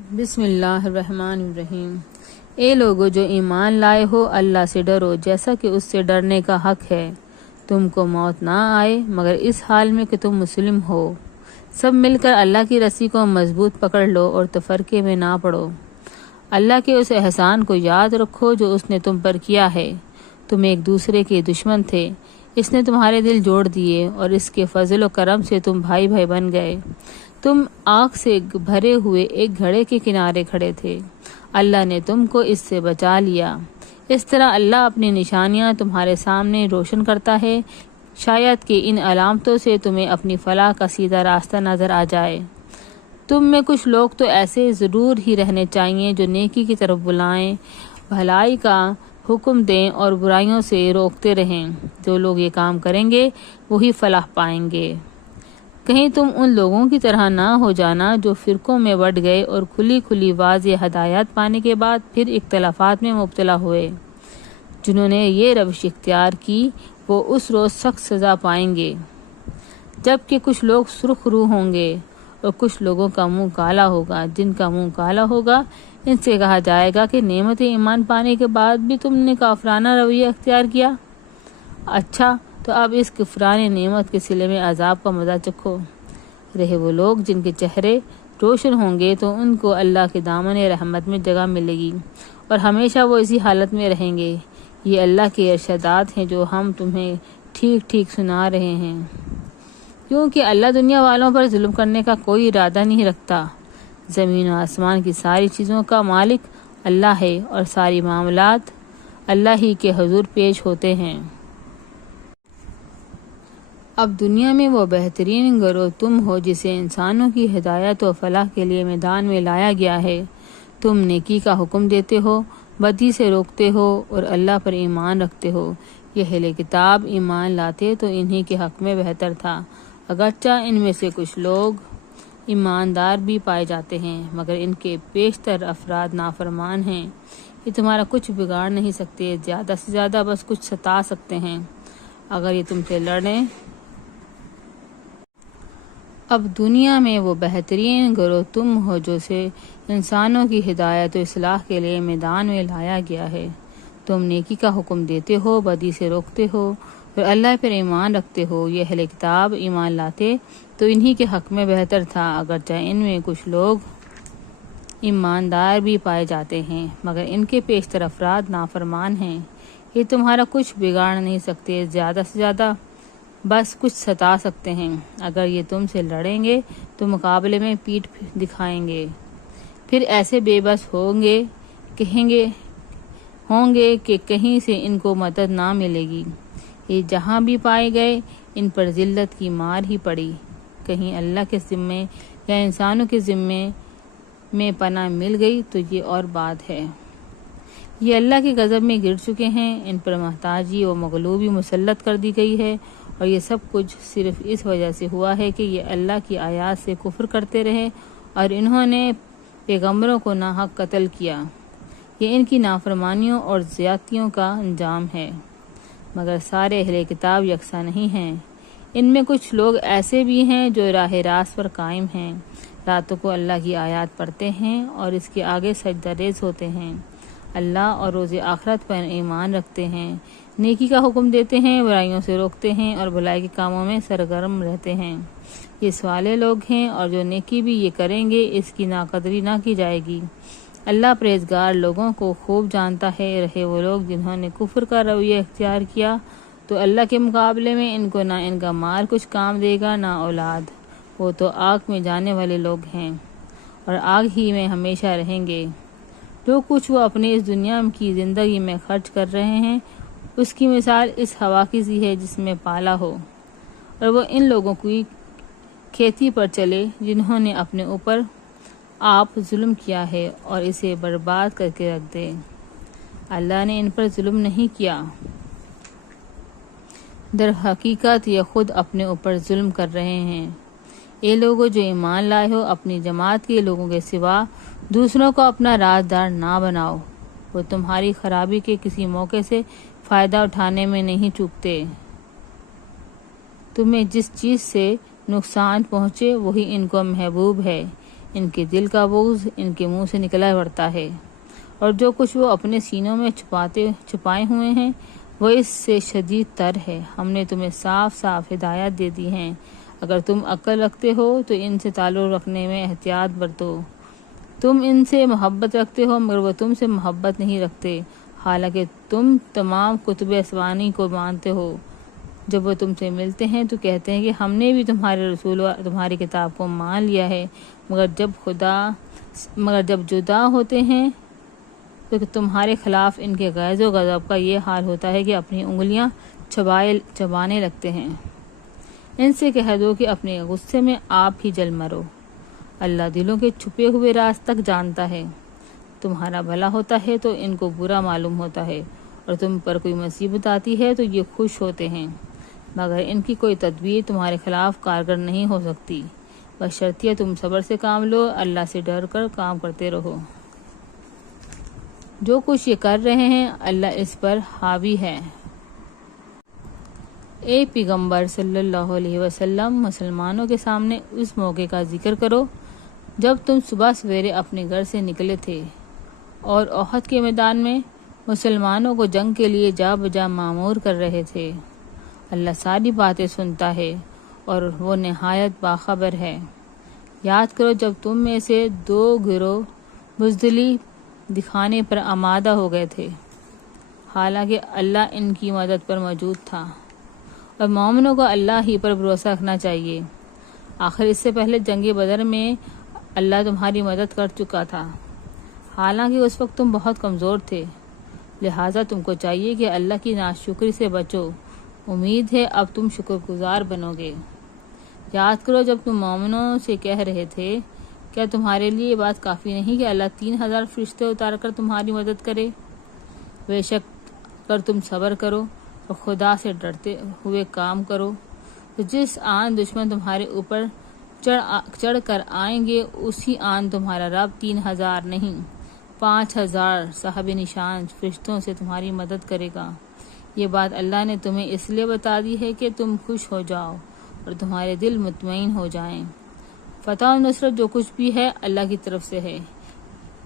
بسم اللہ الرحمن الرحیم۔ اے لوگو جو ایمان لائے ہو، اللہ سے ڈرو جیسا کہ اس سے ڈرنے کا حق ہے۔ تم کو موت نہ آئے مگر اس حال میں کہ تم مسلم ہو۔ سب مل کر اللہ کی رسی کو مضبوط پکڑ لو اور تفرقے میں نہ پڑو۔ اللہ کے اس احسان کو یاد رکھو جو اس نے تم پر کیا ہے۔ تم ایک دوسرے کے دشمن تھے، اس نے تمہارے دل جوڑ دیے اور اس کے فضل و کرم سے تم بھائی بھائی بن گئے۔ تم آگ سے بھرے ہوئے ایک گھڑے کے کنارے کھڑے تھے، اللہ نے تم کو اس سے بچا لیا۔ اس طرح اللہ اپنی نشانیاں تمہارے سامنے روشن کرتا ہے، شاید کہ ان علامتوں سے تمہیں اپنی فلاح کا سیدھا راستہ نظر آ جائے۔ تم میں کچھ لوگ تو ایسے ضرور ہی رہنے چاہیے جو نیکی کی طرف بلائیں، بھلائی کا حکم دیں اور برائیوں سے روکتے رہیں۔ جو لوگ یہ کام کریں گے وہی فلاح پائیں گے۔ کہیں تم ان لوگوں کی طرح نہ ہو جانا جو فرقوں میں بٹ گئے اور کھلی کھلی واضح ہدایات پانے کے بعد پھر اختلافات میں مبتلا ہوئے۔ جنہوں نے یہ روش اختیار کی وہ اس روز سخت سزا پائیں گے، جبکہ کچھ لوگ سرخ روح ہوں گے اور کچھ لوگوں کا منہ کالا ہوگا۔ جن کا منہ کالا ہوگا ان سے کہا جائے گا کہ نعمت ایمان پانے کے بعد بھی تم نے کافرانہ رویہ اختیار کیا۔ اچھا تو اب اس کفران نعمت کے صلے میں عذاب کا مزہ چکھو۔ رہے وہ لوگ جن کے چہرے روشن ہوں گے تو ان کو اللہ کے دامن رحمت میں جگہ ملے گی اور ہمیشہ وہ اسی حالت میں رہیں گے۔ یہ اللہ کے ارشادات ہیں جو ہم تمہیں ٹھیک ٹھیک سنا رہے ہیں، کیونکہ اللہ دنیا والوں پر ظلم کرنے کا کوئی ارادہ نہیں رکھتا۔ زمین و آسمان کی ساری چیزوں کا مالک اللہ ہے اور ساری معاملات اللہ ہی کے حضور پیش ہوتے ہیں۔ اب دنیا میں وہ بہترین گروہ تم ہو جسے انسانوں کی ہدایت و فلاح کے لیے میدان میں لایا گیا ہے۔ تم نیکی کا حکم دیتے ہو، بدی سے روکتے ہو اور اللہ پر ایمان رکھتے ہو۔ یہ اہل کتاب ایمان لاتے تو انہی کے حق میں بہتر تھا، اگرچہ ان میں سے کچھ لوگ ایماندار بھی پائے جاتے ہیں مگر ان کے بیشتر افراد نافرمان ہیں۔ یہ تمہارا کچھ بگاڑ نہیں سکتے، زیادہ سے زیادہ بس کچھ ستا سکتے ہیں۔ اگر یہ تم سے لڑیں اب دنیا میں وہ بہترین گروہ تم ہو جو سے انسانوں کی ہدایت و اصلاح کے لیے میدان میں لایا گیا ہے۔ تم نیکی کا حکم دیتے ہو، بدی سے روکتے ہو اور اللہ پر ایمان رکھتے ہو۔ یہ اہل کتاب ایمان لاتے تو انہی کے حق میں بہتر تھا، اگرچہ ان میں کچھ لوگ ایماندار بھی پائے جاتے ہیں مگر ان کے بیشتر افراد نافرمان ہیں۔ یہ تمہارا کچھ بگاڑ نہیں سکتے، زیادہ سے زیادہ بس کچھ ستا سکتے ہیں۔ اگر یہ تم سے لڑیں گے تو مقابلے میں پیٹھ دکھائیں گے، پھر ایسے بے بس ہوں گے کہ کہیں سے ان کو مدد نہ ملے گی۔ یہ جہاں بھی پائے گئے ان پر ذلت کی مار ہی پڑی۔ کہیں اللہ کے ذمے یا انسانوں کے ذمے میں پناہ مل گئی تو یہ اور بات ہے۔ یہ اللہ کے غضب میں گر چکے ہیں، ان پر محتاجی و مغلوبی مسلط کر دی گئی ہے اور یہ سب کچھ صرف اس وجہ سے ہوا ہے کہ یہ اللہ کی آیات سے کفر کرتے رہے اور انہوں نے پیغمبروں کو ناحق قتل کیا۔ یہ ان کی نافرمانیوں اور زیادتیوں کا انجام ہے، مگر سارے اہل کتاب یکساں نہیں ہیں۔ ان میں کچھ لوگ ایسے بھی ہیں جو راہ راست پر قائم ہیں، راتوں کو اللہ کی آیات پڑھتے ہیں اور اس کے آگے سجدہ ریز ہوتے ہیں، اللہ اور روز آخرت پر ایمان رکھتے ہیں، نیکی کا حکم دیتے ہیں، برائیوں سے روکتے ہیں اور بھلائی کے کاموں میں سرگرم رہتے ہیں۔ یہ سوالے لوگ ہیں اور جو نیکی بھی یہ کریں گے اس کی ناقدری نہ کی جائے گی۔ اللہ پرہیزگار لوگوں کو خوب جانتا ہے۔ رہے وہ لوگ جنہوں نے کفر کا رویہ اختیار کیا تو اللہ کے مقابلے میں ان کو نہ ان کا مال کچھ کام دے گا نہ اولاد۔ وہ تو آگ میں جانے والے لوگ ہیں اور آگ ہی میں ہمیشہ رہیں گے۔ جو کچھ وہ اپنی اس دنیا کی زندگی میں خرچ کر رہے ہیں اس کی مثال اس ہوا کی سی ہے جس میں پالا ہو اور وہ ان لوگوں کی کھیتی پر چلے جنہوں نے اپنے اوپر آپ ظلم کیا ہے اور اسے برباد کر کے رکھ دے۔ اللہ نے ان پر ظلم نہیں کیا، در حقیقت یہ خود اپنے اوپر ظلم کر رہے ہیں۔ اے لوگو جو ایمان لائے ہو، اپنی جماعت کے لوگوں کے سوا دوسروں کو اپنا رازدار نہ بناؤ۔ وہ تمہاری خرابی کے کسی موقع سے فائدہ اٹھانے میں نہیں چوکتے۔ تمہیں جس چیز سے نقصان پہنچے وہی ان کو محبوب ہے۔ ان کے دل کا بغض ان کے منہ سے نکلا پڑتا ہے، اور جو کچھ وہ اپنے سینوں میں چھپائے ہوئے ہیں وہ اس سے شدید تر ہے۔ ہم نے تمہیں صاف صاف ہدایات دے دی ہیں، اگر تم عقل رکھتے ہو تو ان سے تعلق رکھنے میں احتیاط برتو۔ تم ان سے محبت رکھتے ہو مگر وہ تم سے محبت نہیں رکھتے، حالانکہ تم تمام کتب آسمانی کو مانتے ہو۔ جب وہ تم سے ملتے ہیں تو کہتے ہیں کہ ہم نے بھی تمہارے رسول و تمہاری کتاب کو مان لیا ہے، مگر جب جدا ہوتے ہیں تو تمہارے خلاف ان کے غیظ و غضب کا یہ حال ہوتا ہے کہ اپنی انگلیاں چبانے لگتے ہیں۔ ان سے کہہ دو کہ اپنے غصے میں آپ ہی جل مرو، اللہ دلوں کے چھپے ہوئے راز تک جانتا ہے۔ تمہارا بھلا ہوتا ہے تو ان کو برا معلوم ہوتا ہے، اور تم پر کوئی مصیبت آتی ہے تو یہ خوش ہوتے ہیں، مگر ان کی کوئی تدبیر تمہارے خلاف کارگر نہیں ہو سکتی، بشرطیہ تم صبر سے کام لو، اللہ سے ڈر کر کام کرتے رہو۔ جو کچھ یہ کر رہے ہیں اللہ اس پر حاوی ہے۔ اے پیغمبر صلی اللہ علیہ وسلم، مسلمانوں کے سامنے اس موقع کا ذکر کرو جب تم صبح سویرے اپنے گھر سے نکلے تھے اور احد کے میدان میں مسلمانوں کو جنگ کے لیے جا بجا مامور کر رہے تھے۔ اللہ ساری باتیں سنتا ہے اور وہ نہایت باخبر ہے۔ یاد کرو جب تم میں سے دو گروہ بزدلی دکھانے پر آمادہ ہو گئے تھے، حالانکہ اللہ ان کی مدد پر موجود تھا، اور مومنوں کو اللہ ہی پر بھروسہ رکھنا چاہیے۔ آخر اس سے پہلے جنگ بدر میں اللہ تمہاری مدد کر چکا تھا، حالانکہ اس وقت تم بہت کمزور تھے، لہٰذا تم کو چاہیے کہ اللہ کی ناشکری سے بچو۔ امید ہے اب تم شکر گزار بنو گے۔ یاد کرو جب تم مومنوں سے کہہ رہے تھے، کیا تمہارے لیے یہ بات کافی نہیں کہ اللہ 3000 فرشتے اتار کر تمہاری مدد کرے؟ بے شک اگر تم صبر کرو اور خدا سے ڈرتے ہوئے کام کرو تو جس آن دشمن تمہارے اوپر چڑھ کر آئیں گے اسی آن تمہارا رب 3000 نہیں 5000 صاحب نشان فرشتوں سے تمہاری مدد کرے گا۔ یہ بات اللہ نے تمہیں اس لیے بتا دی ہے کہ تم خوش ہو جاؤ اور تمہارے دل مطمئن ہو جائیں۔ فتح و نصرت جو کچھ بھی ہے اللہ کی طرف سے ہے،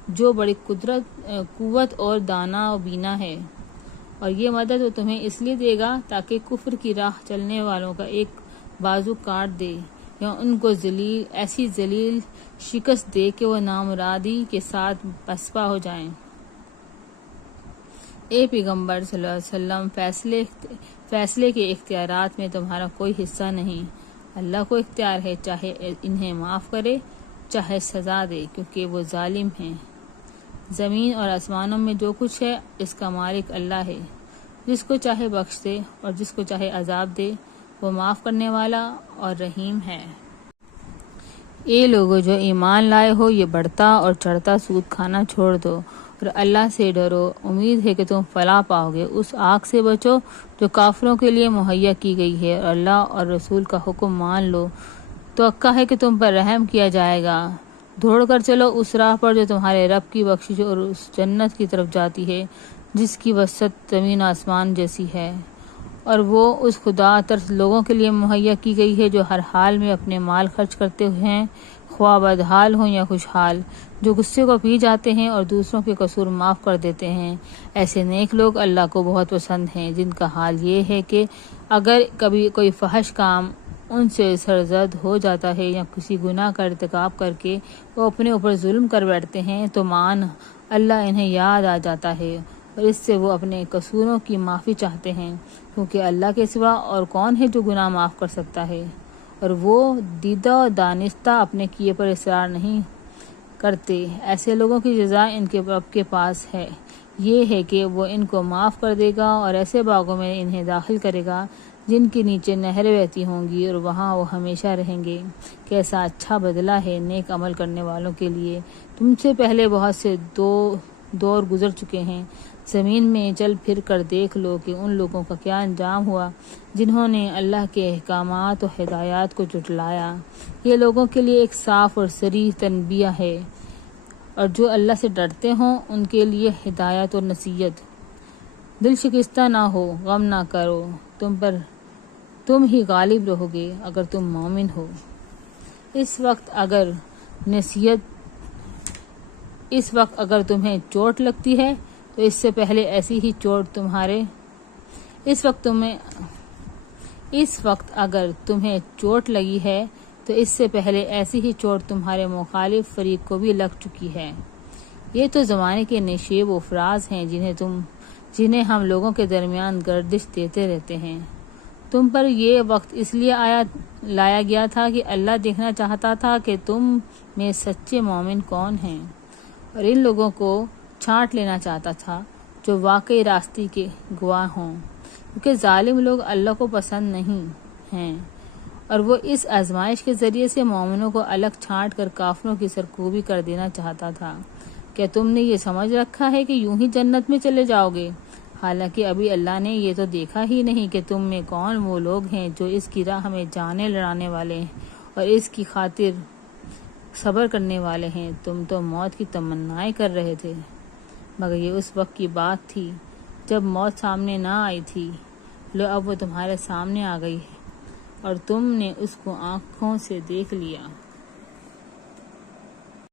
جو بڑی قوت اور دانا و بینا ہے، اور یہ مدد وہ تمہیں اس لیے دے گا تاکہ کفر کی راہ چلنے والوں کا ایک بازو کاٹ دے یا ان کو ایسی ذلیل شکست دے کہ وہ نامرادی کے ساتھ پسپا ہو جائیں۔ اے پیغمبر صلی اللہ علیہ وسلم، فیصلے کے اختیارات میں تمہارا کوئی حصہ نہیں، اللہ کو اختیار ہے، چاہے انہیں معاف کرے چاہے سزا دے، کیونکہ وہ ظالم ہیں۔ زمین اور آسمانوں میں جو کچھ ہے اس کا مالک اللہ ہے، جس کو چاہے بخش دے اور جس کو چاہے عذاب دے، وہ معاف کرنے والا اور رحیم ہے۔ اے لوگو جو ایمان لائے ہو، یہ بڑھتا اور چڑھتا سود کھانا چھوڑ دو اور اللہ سے ڈرو۔ امید ہے کہ تم فلاح پاؤ گے۔ اس آگ سے بچو جو کافروں کے لیے مہیا کی گئی ہے، اور اللہ اور رسول کا حکم مان لو۔ توقع ہے کہ تم پر رحم کیا جائے گا۔ دوڑ کر چلو اس راہ پر جو تمہارے رب کی بخشش اور اس جنت کی طرف جاتی ہے جس کی وسعت زمین آسمان جیسی ہے، اور وہ اس خدا ترس لوگوں کے لیے مہیا کی گئی ہے جو ہر حال میں اپنے مال خرچ کرتے ہیں، خواہ بدحال ہوں یا خوشحال، جو غصے کو پی جاتے ہیں اور دوسروں کے قصور معاف کر دیتے ہیں۔ ایسے نیک لوگ اللہ کو بہت پسند ہیں، جن کا حال یہ ہے کہ اگر کبھی کوئی فحش کام ان سے سرزد ہو جاتا ہے یا کسی گناہ کا ارتکاب کر کے وہ اپنے اوپر ظلم کر بیٹھتے ہیں تو اللہ انہیں یاد آ جاتا ہے اور اس سے وہ اپنے قصوروں کی معافی چاہتے ہیں، کیونکہ اللہ کے سوا اور کون ہے جو گناہ معاف کر سکتا ہے، اور وہ دیدہ و دانستہ اپنے کیے پر اصرار نہیں کرتے۔ ایسے لوگوں کی جزا ان کے رب کے پاس ہے، یہ ہے کہ وہ ان کو معاف کر دے گا اور ایسے باغوں میں انہیں داخل کرے گا جن کے نیچے نہریں بہتی ہوں گی، اور وہاں وہ ہمیشہ رہیں گے۔ کیسا اچھا بدلہ ہے نیک عمل کرنے والوں کے لیے۔ تم سے پہلے بہت سے دور گزر چکے ہیں، زمین میں چل پھر کر دیکھ لو کہ ان لوگوں کا کیا انجام ہوا جنہوں نے اللہ کے احکامات و ہدایات کو جھٹلایا۔ یہ لوگوں کے لیے ایک صاف اور صریح تنبیہ ہے، اور جو اللہ سے ڈرتے ہوں ان کے لیے ہدایت اور نصیحت۔ دل شکستہ نہ ہو، غم نہ کرو، تم ہی غالب رہو گے اگر تم مومن ہو۔ اس وقت اگر نصیحت، اس وقت اگر تمہیں چوٹ لگتی ہے تو اس سے پہلے ایسی ہی چوٹ تمہارے مخالف فریق کو بھی لگ چکی ہے۔ یہ تو زمانے کے نشیب و فراز ہیں جنہیں ہم لوگوں کے درمیان گردش دیتے رہتے ہیں۔ تم پر یہ وقت اس لیے لایا گیا تھا کہ اللہ دیکھنا چاہتا تھا کہ تم میں سچے مومن کون ہیں، اور ان لوگوں کو چھانٹ لینا چاہتا تھا جو واقعی راستے کے گواہ ہوں، کیونکہ ظالم لوگ اللہ کو پسند نہیں ہیں، اور وہ اس آزمائش کے ذریعے سے مومنوں کو الگ چھانٹ کر کافروں کی سرکوبی کر دینا چاہتا تھا۔ کیا تم نے یہ سمجھ رکھا ہے کہ یوں ہی جنت میں چلے جاؤ گے، حالانکہ ابھی اللہ نے یہ تو دیکھا ہی نہیں کہ تم میں کون وہ لوگ ہیں جو اس کی راہ میں جانیں لڑانے والے اور اس کی خاطر صبر کرنے والے ہیں۔ تم تو موت کی تمنائیں کر رہے تھے، مگر یہ اس وقت کی بات تھی جب موت سامنے نہ آئی تھی۔ لو اب وہ تمہارے سامنے آ گئی ہے اور تم نے اس کو آنکھوں سے دیکھ لیا۔